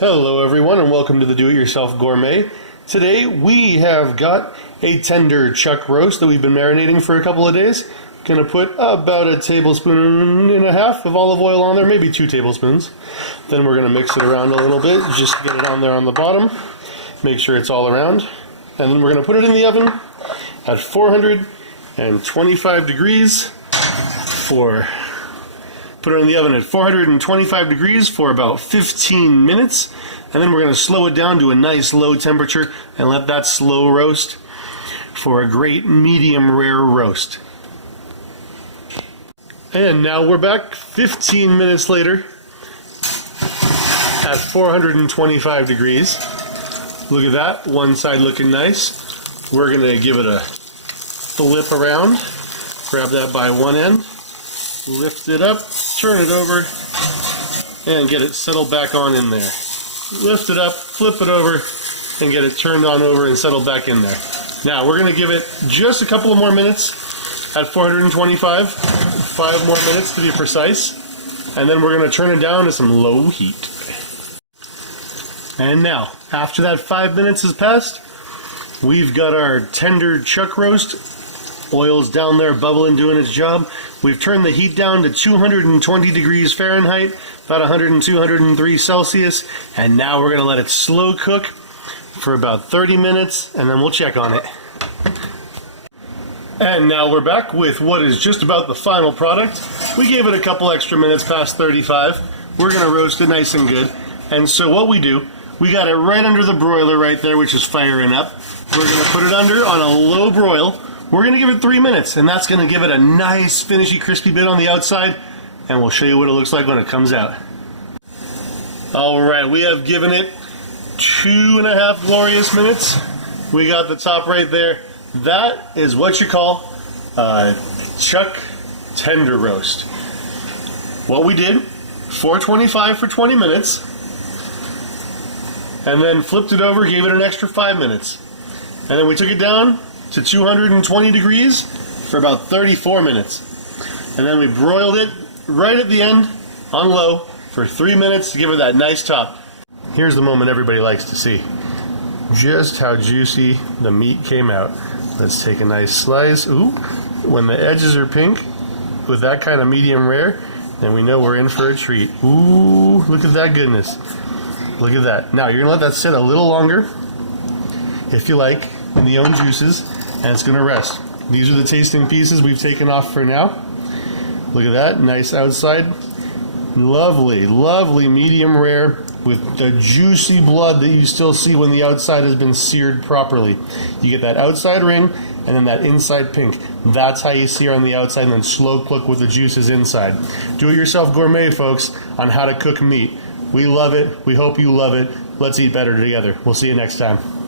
Hello everyone and welcome to the Do-It-Yourself Gourmet. Today we have got a tender chuck roast that we've been marinating for a couple of days. Gonna put about a tablespoon and a half of olive oil on there, maybe 2 tablespoons. Then we're gonna mix it around a little bit, just get it on there on the bottom. Make sure it's all around. And then we're gonna put it in the oven at 425 degrees Put it in the oven at 425 degrees for about 15 minutes, and then we're going to slow it down to a nice low temperature and let that slow roast for a great medium rare roast. And now we're back 15 minutes later at 425 degrees. Look at that, one side looking nice. We're going to give it a flip around, grab that by one end, lift it up, turn it over, and get it settled back on in there. Lift it up, flip it over, and get it turned on over and settled back in there. Now we're going to give it just a couple of more minutes at 425, 5 more minutes to be precise, and then we're going to turn it down to some low heat. And now, after that 5 minutes has passed, we've got our tender chuck roast. Oil's down there bubbling, doing its job. We've turned the heat down to 220 degrees Fahrenheit, about 102, 103 Celsius, and now we're going to let it slow cook for about 30 minutes, and then we'll check on it. And now we're back with what is just about the final product. We gave it a couple extra minutes past 35. We're going to roast it nice and good. And so what we do, we got it right under the broiler right there, which is firing up. We're going to put it under on a low broil. We're going to give it 3 minutes, and that's going to give it a nice, finishy, crispy bit on the outside, and we'll show you what it looks like when it comes out. Alright, we have given it 2.5 glorious minutes. We got the top right there. That is what you call a chuck tender roast. What we did, 425 for 20 minutes, and then flipped it over, gave it an extra 5 minutes. And then we took it down to 220 degrees for about 34 minutes. And then we broiled it right at the end on low for 3 minutes to give it that nice top. Here's the moment everybody likes to see. Just how juicy the meat came out. Let's take a nice slice. Ooh, when the edges are pink with that kind of medium rare, then we know we're in for a treat. Ooh, look at that goodness. Look at that. Now you're gonna let that sit a little longer, if you like, in the own juices, and it's going to rest. These are the tasting pieces we've taken off for now. Look at that, nice outside. Lovely, lovely medium rare with the juicy blood that you still see when the outside has been seared properly. You get that outside ring and then that inside pink. That's how you sear on the outside and then slow cook with the juices inside. Do-it-yourself gourmet, folks, on how to cook meat. We love it. We hope you love it. Let's eat better together. We'll see you next time.